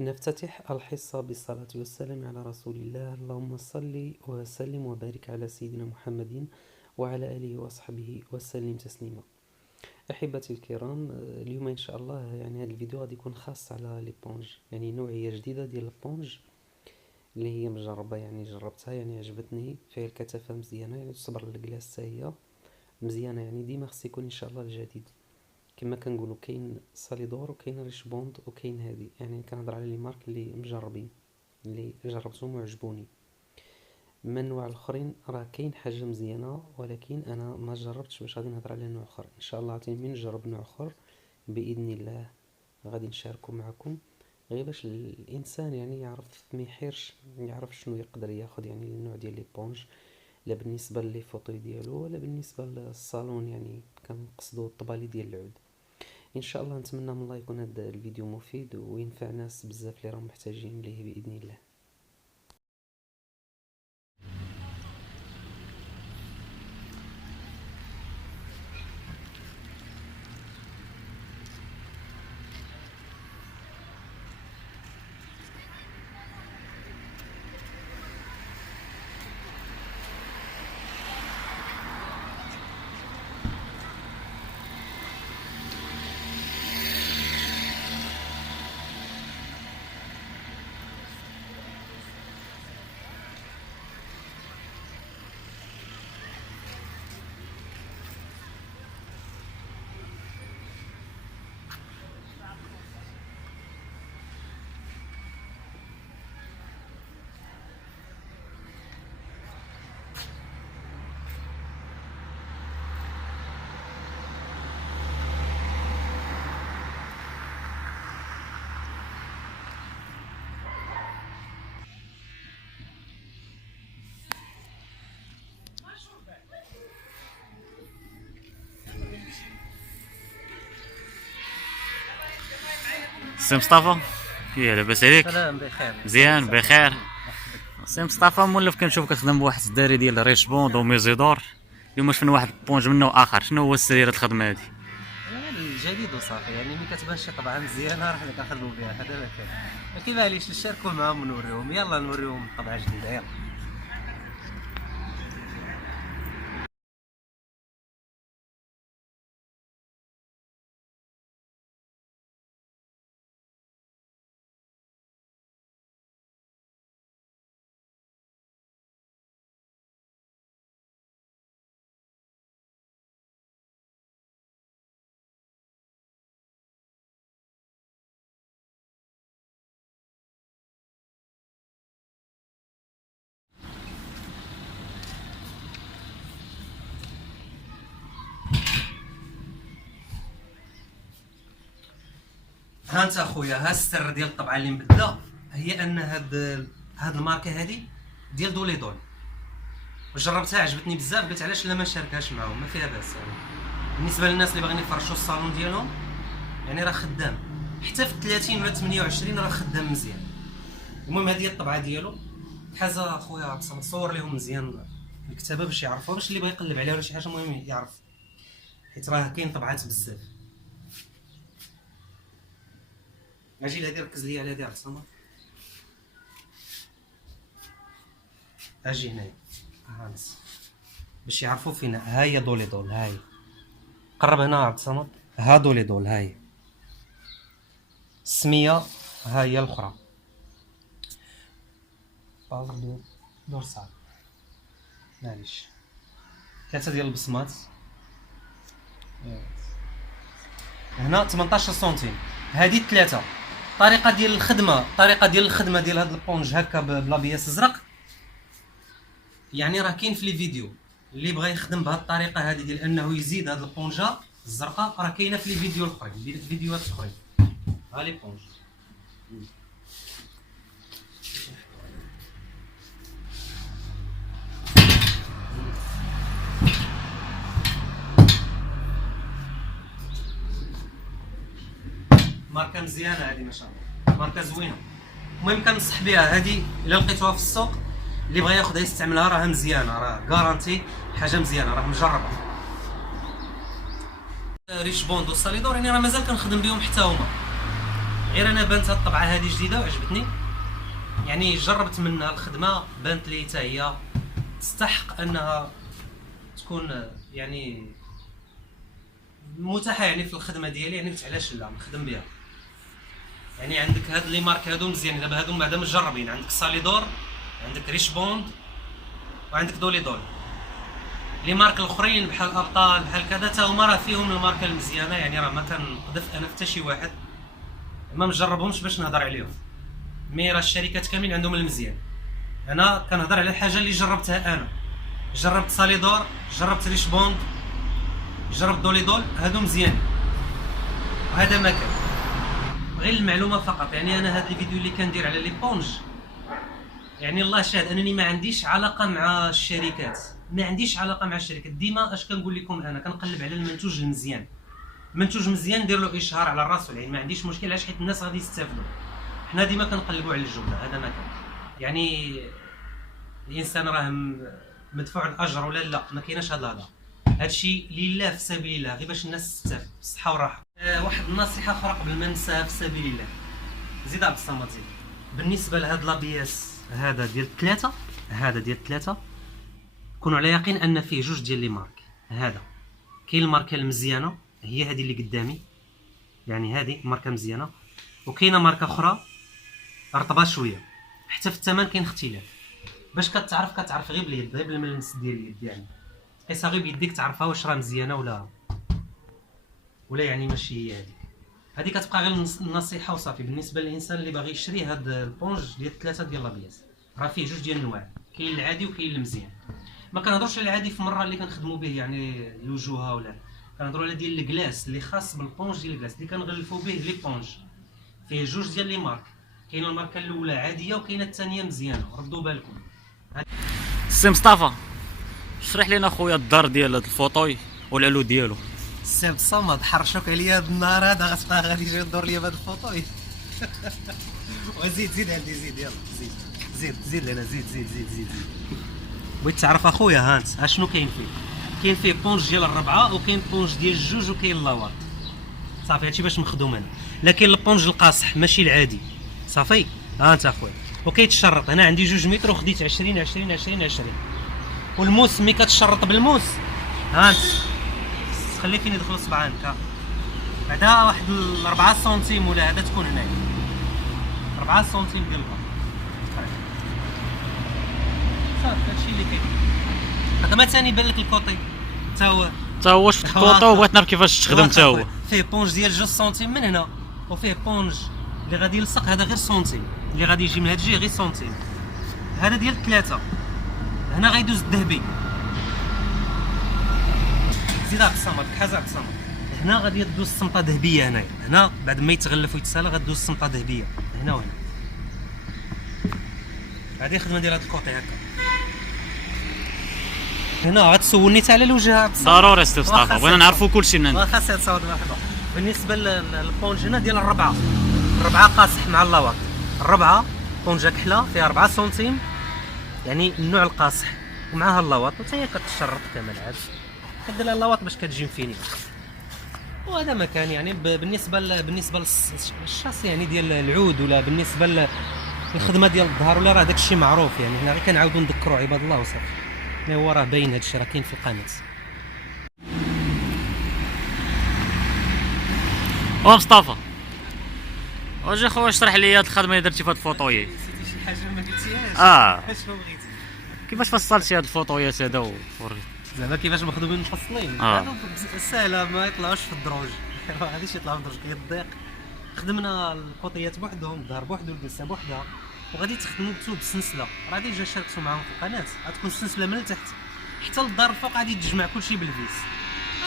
نفتتح الحصة بالصلاة والسلام على رسول الله. اللهم صل وسلم وبارك على سيدنا محمد وعلى آله وصحبه وسلم تسليما. أحبتي الكرام، اليوم إن شاء الله يعني هذا الفيديو غادي يكون خاص على ليبونج، يعني نوعية جديدة ديال البونج اللي هي مجربة، يعني جربتها يعني عجبتني، فيها الكثافة مزيانة، يعني تصبر الكلاس حتى هي مزيانة، يعني ديما خص يكون إن شاء الله الجديد. كما كنقولوا كاين صاليدور وكاين ريشبوند وكاين هادي، يعني كنهضر على لي مارك اللي مجربين اللي جربتهم وعجبوني. من انواع الاخرين راه كاين حاجه مزيانه، ولكن انا ما جربتش، باش غادي نهضر على نوع اخر ان شاء الله. عاوتاني من نجرب نوع اخر باذن الله غادي نشاركه معكم، غير باش الانسان يعني يعرف ما يحيرش، يعرف شنو يقدر ياخذ، يعني النوع ديال لي بونج، لا بالنسبه لي فوطوي ديالو ولا بالنسبه للصالون، يعني كنقصدوا الطبالي ديال العود. ان شاء الله نتمنى من الله يكون هذا الفيديو مفيد وينفع ناس بزاف اللي راهم محتاجين ليه باذن الله. سي مصطفى، كي لاباس عليك؟ سلام بخير. مزيان بخير. سي مصطفى، مولف كنشوف كتخدم بواحد الداري ديال ريشبوند وميزيدور. اليوم شفنا واحد البونج منه اخر، شنو هو السر ديال الخدمه هذه؟ الجديد وصافي، يعني ملي كتبان شي طبعه مزيانه راه حنا كنخدموا بها، هذا ما كاين. ما كيباليش نشاركوا معاهم ونوريهم، يلا نوريهم الطبعه الجديده يلا. ها انت اخويا، ها السر ديال الطبعه اللي مبدله هي ان هاد الماركه هذه ديال دولي دول، وجربتها عجبتني بزاف، قلت علاش لا ما نشاركهاش معاهم، ما فيها باس. يعني بالنسبه للناس اللي باغيين يفرشوا الصالون ديالهم، يعني راه خدام حتى في 30 ولا 28 راه خدام مزيان. المهم هذه هي الطبعه ديالو. حاجه اخويا بصح تصور لهم مزيان الكتابه باش يعرفوا، باش اللي بغى يقلب عليها ولا شي حاجه المهم يعرف، حيت راه كاين طبعات بزاف. اجي لهادي، ركز لي على هادي عصام، اجي هنايا هانس باش يعرفوا فينا. ها هي دولي دول، ها هي قرب هنا عبد الصمد، ها دولي دول، ها هي السميه، ها هي الاخرى دور صعب معليش. 3 ديال البصمات هنا 18 سنتيم، هذه 3. طريقه ديال الخدمه ديال هذا البونج هكا بلابياس ازرق، يعني راه كاين في لي فيديو. اللي بغى يخدم بهذه الطريقه هذه ديال انه يزيد هذه البونجه الزرقاء، راه كاينه في لي فيديو الاخرين، ديال الفيديوهات الاخرين. ها لي بونج ماركه مزيانه هذه، ما شاء الله ماركه زوينه. المهم كنصح بها هذه، الا لقيتوها في السوق اللي بغى ياخذها يستعملها، راه مزيانه، راه غارانتي حاجه مزيانه، راه مجربه. ريشبوند وصاليدور يعني راه مازال كنخدم بهم حتى هما، غير انا بانت هاد الطبعه هذه جديده وعجبتني، يعني جربت منها الخدمه بانت لي حتى هي تستحق انها تكون يعني متاحه يعني في الخدمه ديالي، يعني قلت علاش لا نخدم بها. يعني عندك هاد لي مارك هادو مزيانين دابا، هادو بعدا مجربين، عندك ساليدور، عندك ريشبوند، وعندك دوليدول. لي مارك الاخرين بحال ابطال بحال كذا تا هما راه فيهم الماركه المزيانه، يعني راه ما كنقذف انا حتى شي واحد ما مجربهمش باش نهضر عليهم، مي راه الشركات كاملين عندهم المزيان. انا كنهضر على الحاجه اللي جربتها انا، جربت ساليدور، جربت ريشبوند، جربت دوليدول، هادو مزيان وهذا ما كان. غير المعلومه فقط، يعني انا هاد الفيديو اللي كندير على لي بونج، يعني الله شاهد انني ما عنديش علاقه مع الشركات، ما عنديش علاقه مع الشركات. ديما اش كنقول لكم، انا كنقلب على المنتوج المزيان، منتوج مزيان ندير له اشهار على الراس والعين، ما عنديش مشكل، علاش؟ حيت الناس غادي يستافدوا. حنا ديما كنقلبوا على الجوده، هذا ما كان. يعني الانسان راه مدفوع الاجر ولا لا، ما كايناش هذا الهضره، هادشي لله في سبيل الله، غير باش الناس تستافد بالصحه والراحه. واحد النصيحه اخرى قبل ما ننساها في سبيل الله، زيد عبد الصمد زيد. بالنسبه لهاد لابياس هذا ديال 3، هذا ديال 3 كونوا على يقين ان فيه جوج ديال لي مارك. هذا كاين الماركه المزيانه هي هذه اللي قدامي، يعني هذه ماركه مزيانه، وكاينه ماركه اخرى رطبه شويه، حتى في الثمن كاين اختلاف. باش كتعرف غير باليد، غير بالملمس ديال اليد، يعني تقيسها غير بيديك تعرفها واش راه مزيانه ولا يعني ماشي هي هذه كتبقى غير النصيحه وصافي. بالنسبه للانسان اللي باغي يشري هاد البونج ديال 3 ديال لابياس، راه فيه جوج ديال النواع، كاين العادي وكاين المزيان. ما كنهضرش على العادي في مره اللي كنخدموا به يعني الوجوهه ولا، كنهضروا على ديال الكلاس اللي خاص بالبونج ديال الكلاس اللي كنغلفوا به لي بونج. فيه جوج ديال لي مارك، كاينه الماركه الاولى عاديه وكاينه الثانيه مزيانه، ردوا بالكم. السي مصطفى شرح لنا خويا الدار ديال هاد الفوطوي والعلو ديالو. السي الصمد حرشوك عليا هاد النهار هذا، غتبقى غادي يجي يدور ليا بهاد الفوطوي. وزيد عندي، زيد يلا زيد لنا، زيد. بغيت تعرف اخويا هانت اشنو كاين فيه؟ كاين فيه بونج ديال الربعه، وكاين بونج ديال الجوج، وكاين لاواط. صافي هادشي باش مخدوم انا. لكن البونج القاصح ماشي العادي، صافي ها انت اخويا. وكيتشرط، انا عندي 2 متر وخديت 20 والموس ملي كتشرط بالموس ها انت خلي فين يدخل صبعانك، بعدا واحد 4 سنتيم ولا هذا تكون هنايا 4 سنتيم ديال البر. صافي هادشي اللي كاين. هذا ما ثاني بان لك الكوطي تا هو شفت الكوطو وبغيت نعرف كيفاش تخدم تا هو. فيه بونج ديال 2 سنتيم من هنا، وفيه بونج اللي غادي يلصق هذا غير سنتيم، اللي غادي يجي من هاد الجهه غير سنتيم. هذا ديال 3 هنا غيدوز الذهبي. زيد عبد الصمد كحاز عبد الصمد، هنا غادي تدوز السمطه ذهبيه. هنا بعد ما يتغلف ويتسالى غدوز السمطه ذهبيه هنا وهنا. هذه الخدمه ديال هاد الكوطي هكا. هنا غتسولني حتى على الوجه عبد الصمد. ضروري سي مصطفى، بغينا نعرفوا كلشي من عندك. واخا سي تصاوب مرحبا. بالنسبه للبونج هنا ديال الربعه قاصح مع اللاواط. الربعه بونجه كحله فيها 4 سنتيم، يعني النوع القاصح، ومعها اللاواط، وحتى هي كتشرط كما العاد، كدير لها اللاواط باش كتجي مفيني. وهذا مكان يعني بالنسبه للشاص يعني ديال العود، ولا بالنسبه للخدمه ديال الظهر ولا، راه داكشي معروف. يعني حنا غير كنعاودوا نذكروا عباد الله وصافي. هو راه باين هادشي، راه كاين في القناه. مصطفى واجي خويا اشرح لي هاد الخدمه اللي درتي في هاد الفوطويات. نسيتي شي حاجه ما قلتيهاش؟ شنو بغيتي؟ كيفاش فصلتي هاد الفوطويات هذا ووريت؟ زعما كيفاش مخدومين مفصلين؟ هادو ساهله، ما يطلعوش في الدروج. ما غاديش يطلعوا في الدروج، كيضيق. خدمنا الكوطيات بوحدهم، الظهر بوحدو، البسه بوحدها، وغادي تخدموا بالسلسله. راه غادي نجي نشاركوا معاهم في القناه، غتكون السلسله من التحت حتى للدار الفوق، غادي تجمع كلشي بالفيس.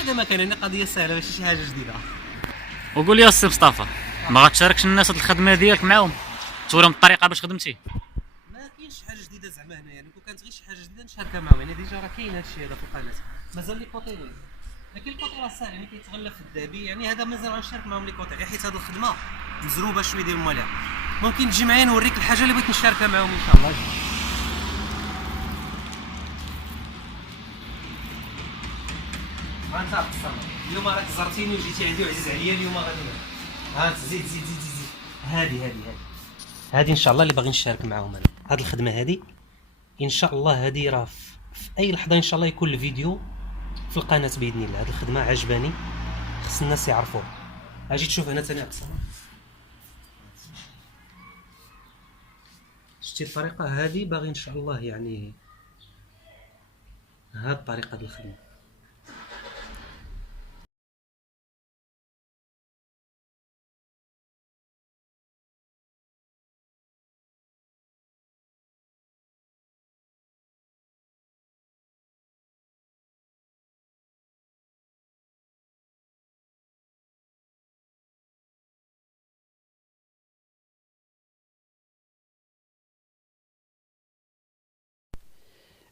هذا ما كان، يعني قضيه سهله ماشي شي حاجه جديده. وقول لي السي مصطفى، ما غاتشاركش الناس هاد الخدمه ديالك معاهم، توريهم الطريقه باش خدمتي؟ ما كاينش حاجه جديده زعما هنا، يعني كون كانت غير شي حاجه جديده نشاركها معاهم. يعني ديجا راه كاين هادشي هذا في القناه، مازال لي كوطي وين، لكن الكوطي راه ساهل، يعني كيتغلف في الذهبي. يعني هذا مازال غنشارك معاهم لي كوطي، غير حيت هذه الخدمه مزروبه شويه ديال المالها. ممكن تجي معايا نوريك الحاجه اللي بغيت نشاركها معاهم ان شاء الله. انت عبد الصمد، اليوم راك زرتيني وجيتي عندي وعزيز عليا اليوم غادي. هانت زيد هذه ان شاء الله اللي باغي نشارك معاهم انا. هذه الخدمه هذه ان شاء الله، هذه راه في اي لحظه ان شاء الله يكون الفيديو في القناه باذن الله. هذه الخدمه عجباني، خص الناس يعرفوها. اجي تشوف هنا ثاني عبد الصمد، شتي الطريقه هذه باغي ان شاء الله يعني هاد الطريقه ديال الخدمه.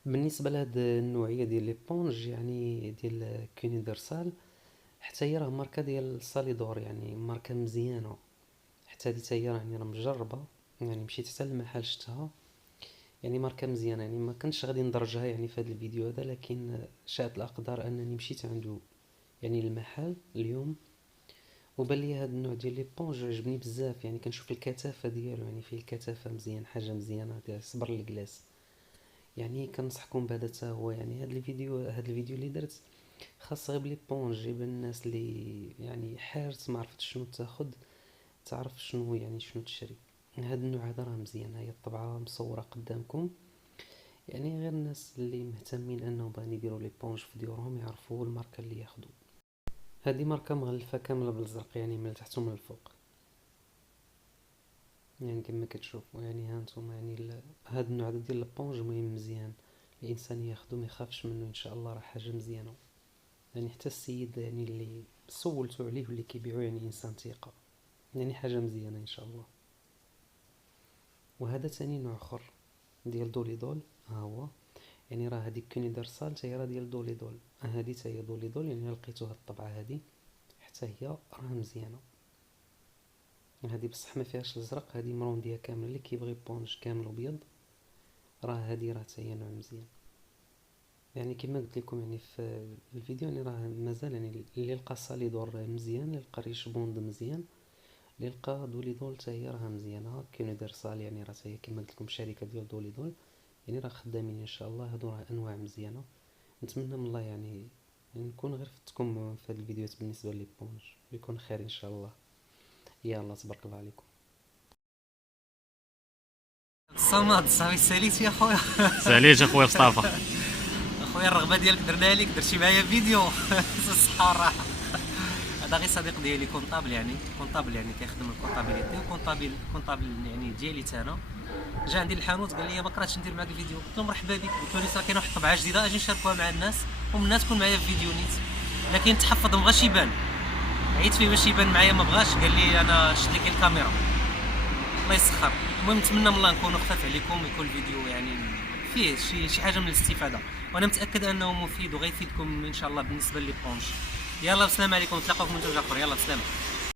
بالنسبه لهاد النوعيه ديال لي بونج يعني ديال كونيدرسال، حتى هي راه ماركه ديال ساليدور، يعني ماركه مزيانه. حتى هادي حتى هي راني مجربه، يعني مشيت حتى للمحل شفتها، يعني ماركه مزيانه. يعني ما كنتش غادي ندرجها يعني في هذا الفيديو هذا، لكن شاءت الاقدار انني مشيت عنده يعني المحل اليوم، وبان لي هذا النوع ديال لي بونج عجبني بزاف. يعني كنشوف الكثافه ديالو، يعني فيه الكثافه مزيان، حاجه مزيانه ديال صبر الكلاس. يعني كنصحكم بهذا حتى هو. يعني هذا الفيديو اللي درت خاص غير بلي بونج، يبان الناس اللي يعني حارت ما عرفتش شنو تاخد، تعرف شنو يعني شنو تشري. هذا النوع هذا راه مزيان، هي الطبعه مصوره قدامكم. يعني غير الناس اللي مهتمين انهم باغيين يديروا لي بونج في ديورهم يعرفوا الماركه اللي ياخذوا. هذه ماركه مغلفه كامله بالزرق، يعني من التحت ومن الفوق، يعني كما كتشوفوا. يعني ها نتوما يعني هذا النوع هذا ديال البونج مهم مزيان الانسان ياخذو، ما يخافش منه ان شاء الله، راه حاجه مزيانه. يعني حتى السيد يعني اللي سولتو عليه واللي كيبيعو يعني انسان ثقه، يعني حاجه مزيانه ان شاء الله. وهذا ثاني نوع اخر ديال دوليدول، ها هو. يعني راه هذيك كونيدرسال حتى هي راه ديال دوليدول، هذه حتى هي دوليدول. يعني لقيتو هاد الطبعه هذه حتى هي راه مزيانه. هذه بصح ما فيهاش الازرق، هذه مرونديه كامله. اللي كيبغي بونج كامل ابيض راه هذه راه حتى هي نوع مزيان. يعني كما قلت لكم يعني في الفيديو، يعني راه مازال يعني اللي لقى ساليدور مزيان، اللي لقى ريش بوند مزيان، اللي لقى دوليدول حتى هي راه مزيانه. كونيدرسال يعني راه هي كما قلت لكم الشركه ديال دوليدول، يعني راه خدامين ان شاء الله. هادو راه انواع مزيانه. نتمنى من الله يعني نكون غير فتكم في هاد الفيديوهات بالنسبه لي بونج، يكون خير ان شاء الله. يلا تبارك الله عليكم. صمد صافي ساليت يا خويا. ساليت اخويا مصطفى. اخويا الرغبه ديالك درنا لك، درتي معايا فيديو. الصحه والراحه. هذا غير صديق ديالي كونطابل، يعني كيخدم الكونطابيليتي كونطابل يعني ديالي حتى انا. جا عندي الحانوت قال لي ما كرهتش ندير معاك الفيديو، قلت له مرحبا بك. قلت له راه كاينه واحد الطبعه جديده اجي نشاركوها مع الناس ومن الناس تكون معايا في فيديو نيت، لكن تحفظ ما بغاش يبان. عيط فيه باش يبان معايا ما بغاش، قال لي انا شد لك الكاميرا. الله يسخر. المهم نتمنى من الله نكونوا خفاف عليكم، يكون الفيديو يعني فيه شي حاجه من الاستفاده، وانا متاكد انه مفيد وغيفيدكم ان شاء الله بالنسبه لي بونج. يلا السلام عليكم، نتلاقاو في منتوج اخر. يلا بسلامه.